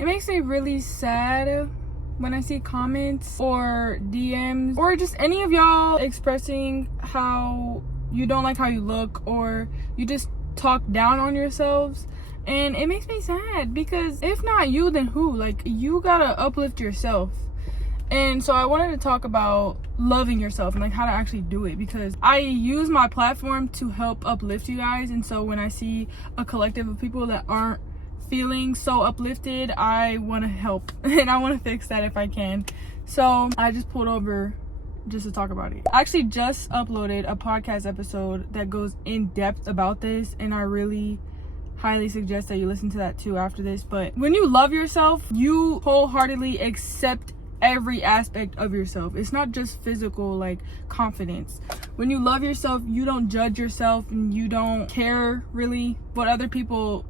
It makes me really sad when I see comments or DMs or just any of y'all expressing how you don't like how you look or you just talk down on yourselves. And it makes me sad because if not you, then who? Like, you gotta uplift yourself. And so I wanted to talk about loving yourself and like how to actually do it, because I use my platform to help uplift you guys. And so when I see a collective of people that aren't feeling so uplifted, I want to help and I want to fix that if I can. So I just pulled over just to talk about it. I actually just uploaded a podcast episode that goes in depth about this, and I really highly suggest that you listen to that too after this. But when you love yourself, you wholeheartedly accept every aspect of yourself. It's not just physical, like confidence. When you love yourself, you don't judge yourself and you don't care really what other people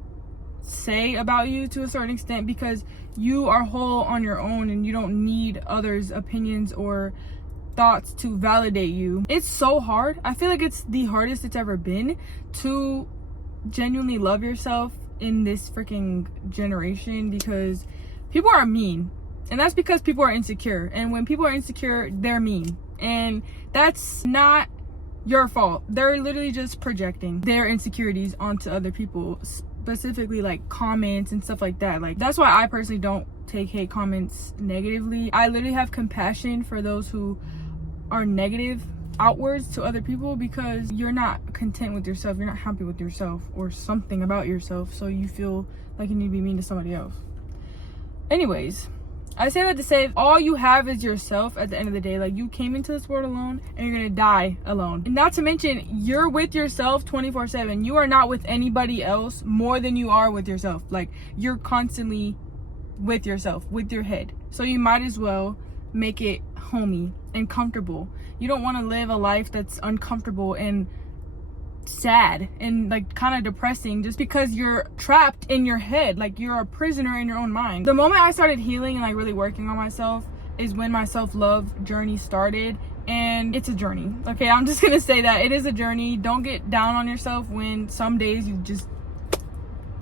say about you to a certain extent, because you are whole on your own and you don't need others' opinions or thoughts to validate you. It's so hard. I feel like it's the hardest it's ever been to genuinely love yourself in this freaking generation, because people are mean, and that's because people are insecure. And when people are insecure, they're mean, and that's not your fault. They're literally just projecting their insecurities onto other people, specifically like comments and stuff like that. Like, that's why I personally don't take hate comments negatively. I literally have compassion for those who are negative outwards to other people, because you're not content with yourself, you're not happy with yourself or something about yourself, so you feel like you need to be mean to somebody else. Anyways, I say that to say all you have is yourself at the end of the day. Like, you came into this world alone and you're gonna die alone. And not to mention, you're with yourself 24/7. You are not with anybody else more than you are with yourself. Like, you're constantly with yourself, with your head. So you might as well make it homey and comfortable. You don't want to live a life that's uncomfortable and sad and like kind of depressing just because you're trapped in your head. Like, you're a prisoner in your own mind. The moment I started healing and like really working on myself is when my self-love journey started. And it's a journey, okay? I'm just gonna say that it is a journey. Don't get down on yourself when some days you just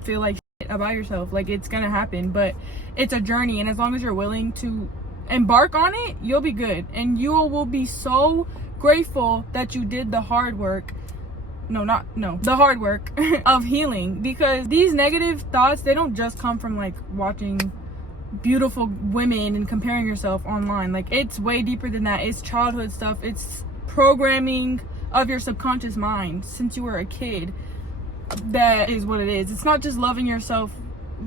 feel like shit about yourself. Like, it's gonna happen, but it's a journey, and as long as you're willing to embark on it, you'll be good, and you will be so grateful that you did the hard work. The hard work of healing, because these negative thoughts, they don't just come from like watching beautiful women and comparing yourself online. Like, it's way deeper than that. It's childhood stuff. It's programming of your subconscious mind since you were a kid. That is what it is. It's not just loving yourself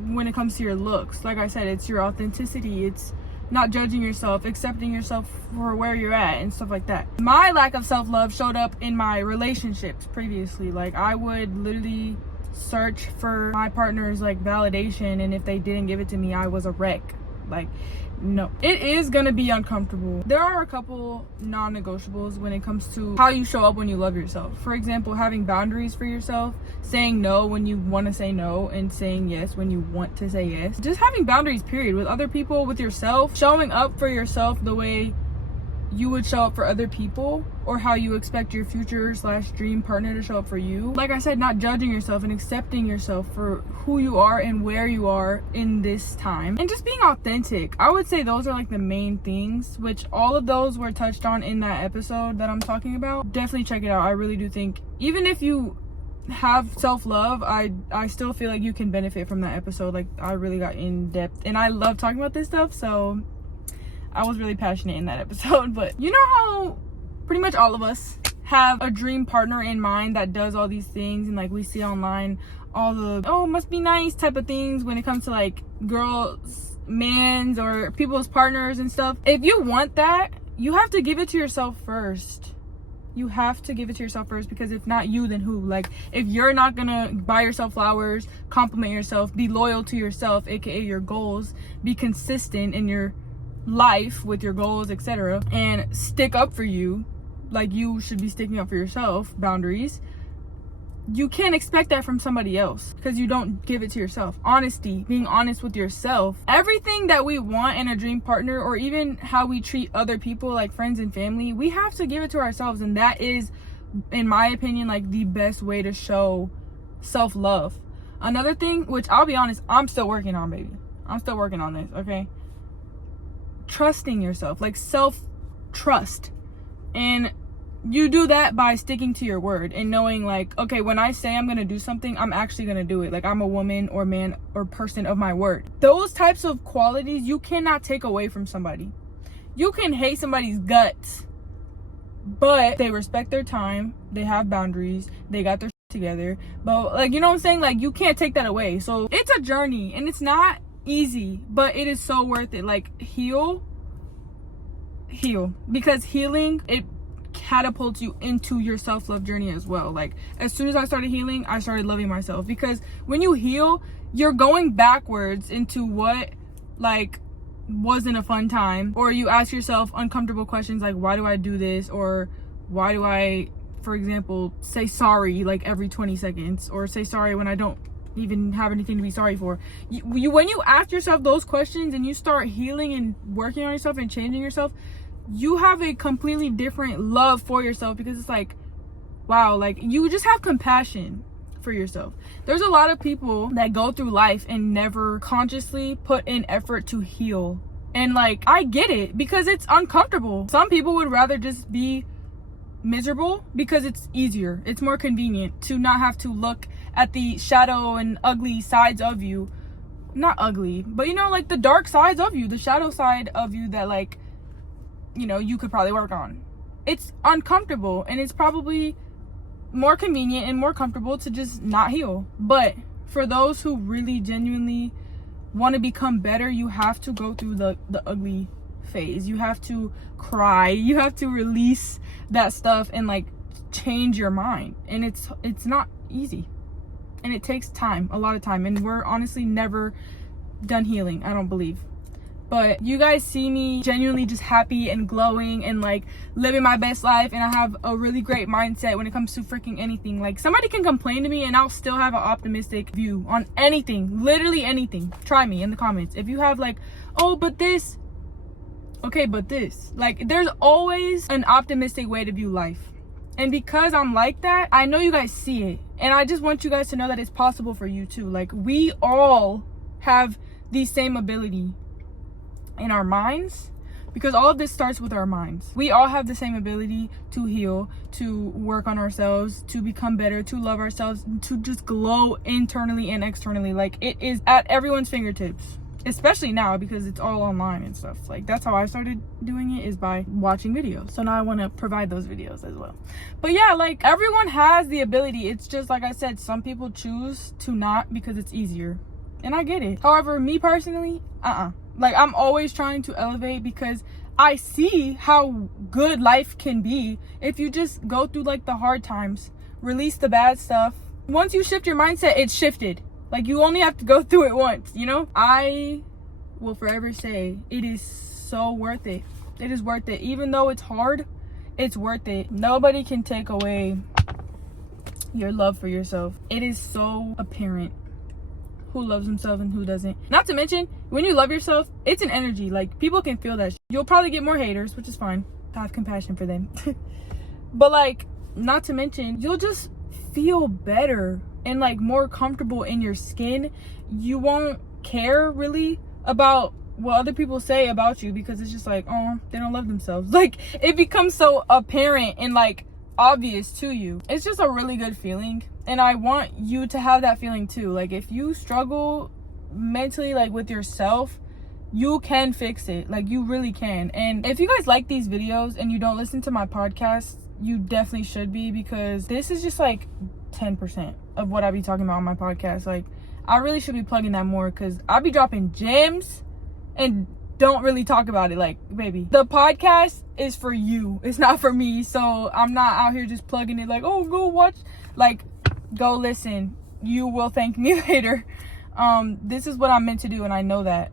when it comes to your looks. Like I said, it's your authenticity. It's not judging yourself, accepting yourself for where you're at and stuff like that. My lack of self-love showed up in my relationships previously. Like, I would literally search for my partner's like validation, and if they didn't give it to me, I was a wreck. Like, no, it is gonna be uncomfortable. There are a couple non-negotiables when it comes to how you show up when you love yourself. For example, having boundaries for yourself, saying no when you want to say no, and saying yes when you want to say yes. Just having boundaries, period, with other people, with yourself, showing up for yourself the way you would show up for other people, or how you expect your future/dream partner to show up for you. Like I said, not judging yourself and accepting yourself for who you are and where you are in this time, and just being authentic. I would say those are like the main things, which all of those were touched on in that episode that I'm talking about. Definitely check it out. I really do think, even if you have self-love, I still feel like you can benefit from that episode. Like, I really got in depth, and I love talking about this stuff, so I was really passionate in that episode. But you know how pretty much all of us have a dream partner in mind that does all these things, and like we see online all the oh must be nice type of things when it comes to like girls, mans, or people's partners and stuff. If you want that, you have to give it to yourself first. You have to give it to yourself first, because if not you, then who? Like, if you're not gonna buy yourself flowers, compliment yourself, be loyal to yourself, aka your goals, be consistent in your life with your goals, etc., and stick up for you like you should be sticking up for yourself, boundaries, you can't expect that from somebody else, because you don't give it to yourself. Honesty, being honest with yourself. Everything that we want in a dream partner, or even how we treat other people like friends and family, we have to give it to ourselves. And that is, in my opinion, like the best way to show self-love. Another thing, which I'll be honest, I'm still working on, baby. I'm still working on this, okay? Trusting yourself, like self-trust. And you do that by sticking to your word and knowing, like, okay, when I say I'm gonna do something, I'm actually gonna do it. Like, I'm a woman or man or person of my word. Those types of qualities you cannot take away from somebody. You can hate somebody's guts, but they respect their time, they have boundaries, they got their shit together. But, like, you know what I'm saying? Like, you can't take that away. So it's a journey, and it's not easy, but it is so worth it. Like, heal, because healing, it catapults you into your self-love journey as well. Like, as soon as I started healing, I started loving myself, because when you heal, you're going backwards into what, like, wasn't a fun time, or you ask yourself uncomfortable questions like, why do I do this, or why do I, for example, say sorry like every 20 seconds, or say sorry when I don't even have anything to be sorry for. You when you ask yourself those questions and you start healing and working on yourself and changing yourself, you have a completely different love for yourself, because it's like, wow, like, you just have compassion for yourself. There's a lot of people that go through life and never consciously put in effort to heal. And, like, I get it, because it's uncomfortable. Some people would rather just be miserable because it's easier. It's more convenient to not have to look at the shadow and ugly sides of you. Not ugly, but, you know, like, the dark sides of you, the shadow side of you that, like, you know, you could probably work on. It's uncomfortable, and it's probably more convenient and more comfortable to just not heal. But for those who really genuinely want to become better, you have to go through the ugly phase. You have to cry, you have to release that stuff and, like, change your mind. And it's not easy, and it takes time, a lot of time, and we're honestly never done healing, I don't believe. But you guys see me genuinely just happy and glowing and, like, living my best life, and I have a really great mindset when it comes to freaking anything. Like, somebody can complain to me and I'll still have an optimistic view on anything, literally anything. Try me in the comments if you have, like, oh, but this, okay, but this. Like, there's always an optimistic way to view life. And because I'm like that, I know you guys see it, and I just want you guys to know that it's possible for you too. Like, we all have the same ability in our minds, because all of this starts with our minds. We all have the same ability to heal, to work on ourselves, to become better, to love ourselves, to just glow internally and externally. Like, it is at everyone's fingertips, especially now because it's all online and stuff. Like, that's how I started doing it, is by watching videos. So now I want to provide those videos as well. But yeah, like, everyone has the ability. It's just, like I said, some people choose to not because it's easier, and I get it. However, me personally, like, I'm always trying to elevate, because I see how good life can be if you just go through, like, the hard times, release the bad stuff. Once you shift your mindset, it's shifted. Like, you only have to go through it once, you know? I will forever say it is so worth it. It is worth it. Even though it's hard, it's worth it. Nobody can take away your love for yourself. It is so apparent who loves himself and who doesn't. Not to mention, when you love yourself, it's an energy. Like, people can feel that. You'll probably get more haters, which is fine. I have compassion for them. But, like, not to mention, you'll just feel better and, like, more comfortable in your skin. You won't care really about what other people say about you, because it's just like, oh, they don't love themselves. Like, it becomes so apparent and, like, obvious to you. It's just a really good feeling, and I want you to have that feeling too. Like, if you struggle mentally, like, with yourself, you can fix it. Like, you really can. And if you guys like these videos and you don't listen to my podcast, you definitely should be, because this is just like 10% of what I be talking about on my podcast. Like, I really should be plugging that more, because I be dropping gems and don't really talk about it. Like, baby, the podcast is for you, it's not for me. So I'm not out here just plugging it like, oh, go watch. Like, go listen, you will thank me later. This is what I'm meant to do, and I know that,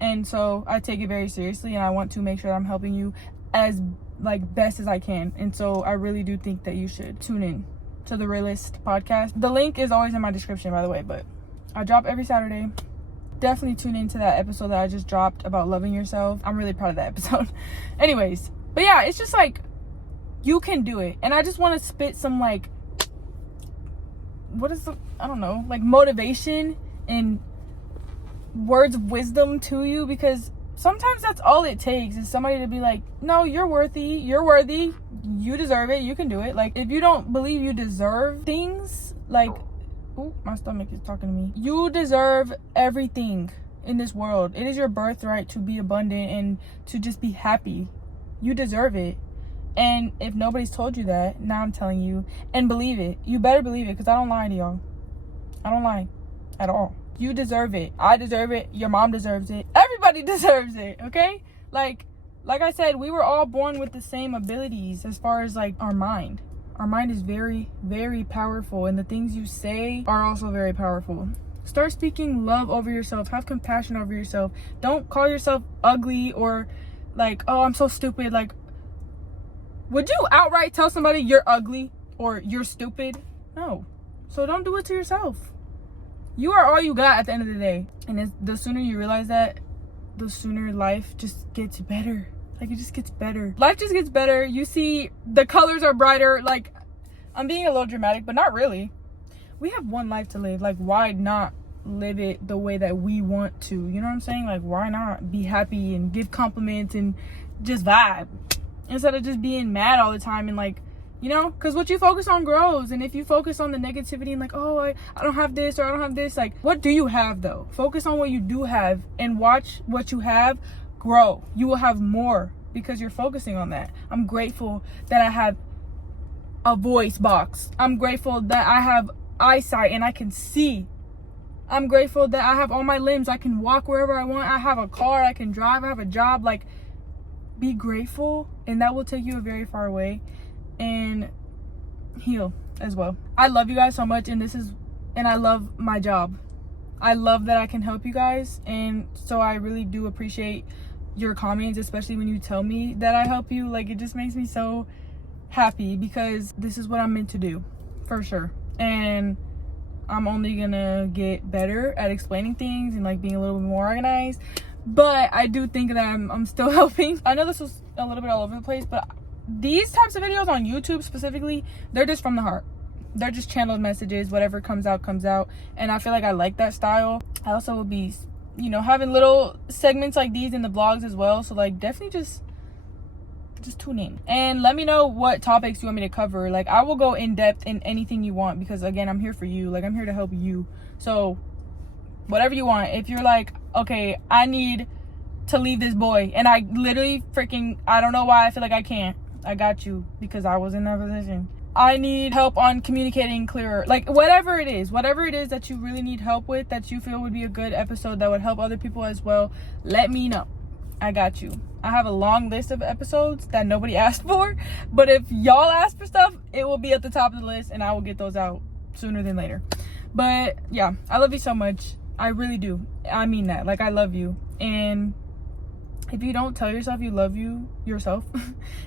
and so I take it very seriously, and I want to make sure that I'm helping you as, like, best as I can. And so I really do think that you should tune in to the Realist podcast. The link is always in my description, by the way, but I drop every Saturday. Definitely tune into that episode that I just dropped about loving yourself. I'm really proud of that episode. Anyways, but yeah, it's just like, you can do it. And I just want to spit some, like, what is the, I don't know, like, motivation and words of wisdom to you, because sometimes that's all it takes, is somebody to be like, no, you're worthy, you deserve it, you can do it. Like, if you don't believe you deserve things, like, ooh, my stomach is talking to me. You deserve everything in this world. It is your birthright to be abundant and to just be happy. You deserve it. And if nobody's told you that, now I'm telling you, and believe it. You better believe it, because I don't lie to y'all. I don't lie at all. You deserve it. I deserve it. Your mom deserves it. Everybody deserves it, okay? Like I said, we were all born with the same abilities as far as like our mind. Our mind is very, very powerful, and the things you say are also very powerful. Start speaking love over yourself. Have compassion over yourself. Don't call yourself ugly or like, oh, I'm so stupid. Like, would you outright tell somebody you're ugly or you're stupid? No. So don't do it to yourself. You are all you got at the end of the day. And the sooner you realize that, the sooner life just gets better. Like, it just gets better. Life just gets better. You see, the colors are brighter. Like, I'm being a little dramatic, but not really. We have one life to live. Like, why not live it the way that we want to? You know what I'm saying? Like, why not be happy and give compliments and just vibe, instead of just being mad all the time and like, you know, because what you focus on grows. And if you focus on the negativity and like, oh, I don't have this or I don't have this, like, what do you have though? Focus on what you do have and watch what you have grow. You will have more because you're focusing on that. I'm grateful that I have a voice box. I'm grateful that I have eyesight and I can see. I'm grateful that I have all my limbs. I can walk wherever I want. I have a car I can drive. I have a job. Like, be grateful, and that will take you a very far way, and heal as well. I love you guys so much, and I love my job. I love that I can help you guys, and so I really do appreciate your comments, especially when you tell me that I help you. Like, it just makes me so happy, because this is what I'm meant to do, for sure. And I'm only gonna get better at explaining things and like being a little bit more organized. But I do think that I'm still helping. I know this was a little bit all over the place, but these types of videos on YouTube specifically, they're just from the heart. They're just channeled messages. Whatever comes out, comes out. And I feel like I like that style. I also will be, you know, having little segments like these in the vlogs as well. So like, definitely just tune in. And let me know what topics you want me to cover. Like, I will go in depth in anything you want, because again, I'm here for you. Like, I'm here to help you. So whatever you want. If you're like, okay, I need to leave this boy, and I literally freaking, I don't know why I feel like I can't, I got you, because I was in that position. I need help on communicating clearer. Like, whatever it is that you really need help with, that you feel would be a good episode that would help other people as well, let me know. I got you. I have a long list of episodes that nobody asked for, but if y'all ask for stuff, it will be at the top of the list, and I will get those out sooner than later. But yeah, I love you so much. I really do. I mean that. Like, I love you. And if you don't tell yourself you love yourself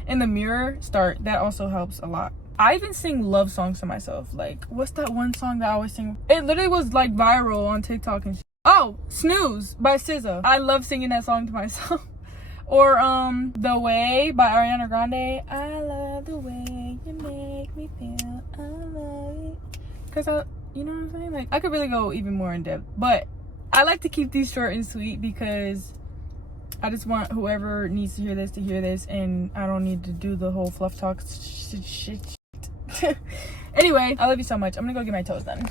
in the mirror, start. That also helps a lot. I even sing love songs to myself. Like, what's that one song that I always sing? It literally was like viral on TikTok and shit. Oh, Snooze by SZA. I love singing that song to myself. Or The Way by Ariana Grande. I love the way you make me feel. I love it. Because you know what I'm saying? Like, I could really go even more in depth, but I like to keep these short and sweet, because I just want whoever needs to hear this, and I don't need to do the whole fluff talk shit. Anyway, I love you so much. I'm gonna go get my toes done.